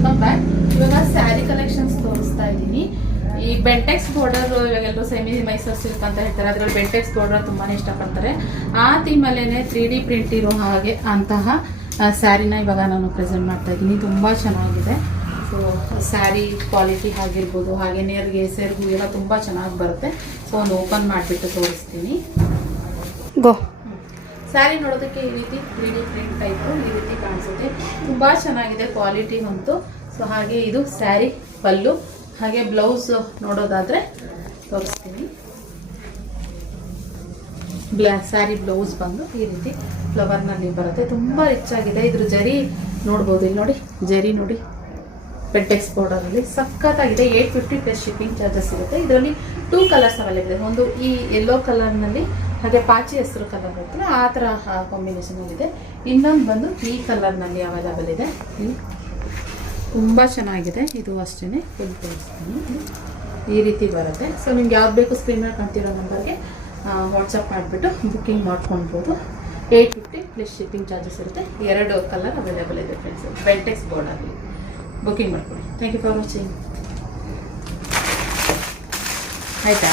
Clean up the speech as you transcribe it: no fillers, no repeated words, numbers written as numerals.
Welcome back. ಇವಾಗ sari collections ತೋರಿಸ್ತಾ ಇದ್ದೀನಿ. ಈ ಬೆಂಟೆಕ್ಸ್ ಬಾರ್ಡರ್ ಇವಾಗೆಲ್ಲರೂ ಸೆಮಿ ಮೈಸೂರು ಸಿಲ್ಕ್ ಅಂತ ಹೇಳ್ತಾರೆ, ಅದರಲ್ಲಿ ಬೆಂಟೆಕ್ಸ್ ಬಾರ್ಡರ್ ತುಂಬಾನೇ ಇಷ್ಟಪಡ್ತಾರೆ. ಆ ಥೀಮಲ್ಲೇನೆ 3D ಪ್ರಿಂಟ್ ಇರೋ ಹಾಗೆ ಅಂತಹ ಸ್ಯಾರಿನ ಇವಾಗ ನಾನು ಪ್ರೆಸೆಂಟ್ ಮಾಡ್ತಾ ಇದ್ದೀನಿ. ತುಂಬ ಚೆನ್ನಾಗಿದೆ. ಸೊ ಸ್ಯಾರಿ ಕ್ವಾಲಿಟಿ ಆಗಿರ್ಬೋದು, ಹಾಗೆ ನೇರ್ಗೆ ಸೆರಗು ಎಲ್ಲ ತುಂಬ ಚೆನ್ನಾಗಿ ಬರುತ್ತೆ. ಸೊ ಒಂದು ಓಪನ್ ಮಾಡಿಬಿಟ್ಟು ತೋರಿಸ್ತೀನಿ. ಗೋ ಸ್ಯಾರಿ ನೋಡೋದಕ್ಕೆ ಈ ರೀತಿ 3D ಪ್ರಿಂಟ್ ಟೈಪು ಈ ರೀತಿ ಕಾಣಿಸುತ್ತೆ. ತುಂಬ ಚೆನ್ನಾಗಿದೆ ಕ್ವಾಲಿಟಿ ಅಂತೂ. ಸೊ ಹಾಗೆ ಇದು ಸ್ಯಾರಿ ಪಲ್ಲು, ಹಾಗೆ ಬ್ಲೌಸ್ ನೋಡೋದಾದರೆ ತೋರಿಸ್ತೀನಿ. ಸ್ಯಾರಿ ಬ್ಲೌಸ್ ಬಂದು ಈ ರೀತಿ ಫ್ಲವರ್ನಲ್ಲಿ ಬರುತ್ತೆ. ತುಂಬ ರಿಚ್ ಆಗಿದೆ. ಇದ್ರ ಜರಿ ನೋಡ್ಬೋದು, ಇಲ್ಲಿ ನೋಡಿ ಜರಿ ನೋಡಿ, ಬೆಂಟೆಕ್ಸ್ ಬಾರ್ಡರಲ್ಲಿ ಸಖತ್ತಾಗಿದೆ. 850 ಪ್ಲಸ್ ಶಿಪ್ಪಿಂಗ್ ಚಾರ್ಜಸ್ ಇರುತ್ತೆ. ಇದರಲ್ಲಿ 2 ಕಲರ್ಸ್ ಅವೈಲೇಬಲ್ ಇದೆ. ಒಂದು ಈ ಯೆಲ್ಲೋ ಕಲರ್ನಲ್ಲಿ, ಹಾಗೆ ಪಾಚಿ ಹೆಸರು ಕಲರ್ ಬರ್ತದೆ ಆ ಥರ ಕಾಂಬಿನೇಷನಲ್ಲಿದೆ. ಇನ್ನೊಂದು ಬಂದು ಈ ಕಲರ್ನಲ್ಲಿ ಅವೈಲೇಬಲ್ ಇದೆ. ತುಂಬ ಚೆನ್ನಾಗಿದೆ. ಇದು ಅಷ್ಟೇ ಫುಲ್ ತೋರಿಸ್ತೀನಿ. ಈ ರೀತಿ ಬರುತ್ತೆ. ಸೊ ನಿಮ್ಗೆ ಯಾವ್ದು ಬೇಕು ಸ್ಕ್ರೀನ್ ಮೇಲೆ ಕಾಣ್ತಿರೋ ನಂಬರ್ಗೆ ವಾಟ್ಸಪ್ ಮಾಡಿಬಿಟ್ಟು ಬುಕ್ಕಿಂಗ್ ಮಾಡ್ಕೊಳ್ಬೋದು. 850 ಪ್ಲಸ್ ಶಿಪ್ಪಿಂಗ್ ಚಾರ್ಜಸ್ ಇರುತ್ತೆ. 2 ಕಲರ್ ಅವೈಲೇಬಲ್ ಇದೆ ಫ್ರೆಂಡ್ಸ್. ಬೆಂಟೆಕ್ಸ್ ಬಾರ್ಡರಲ್ಲಿ ಬುಕ್ಕಿಂಗ್ ಮಾಡ್ಕೊಳ್ಳಿ. Thank you for watching. ಆಯಿತಾ?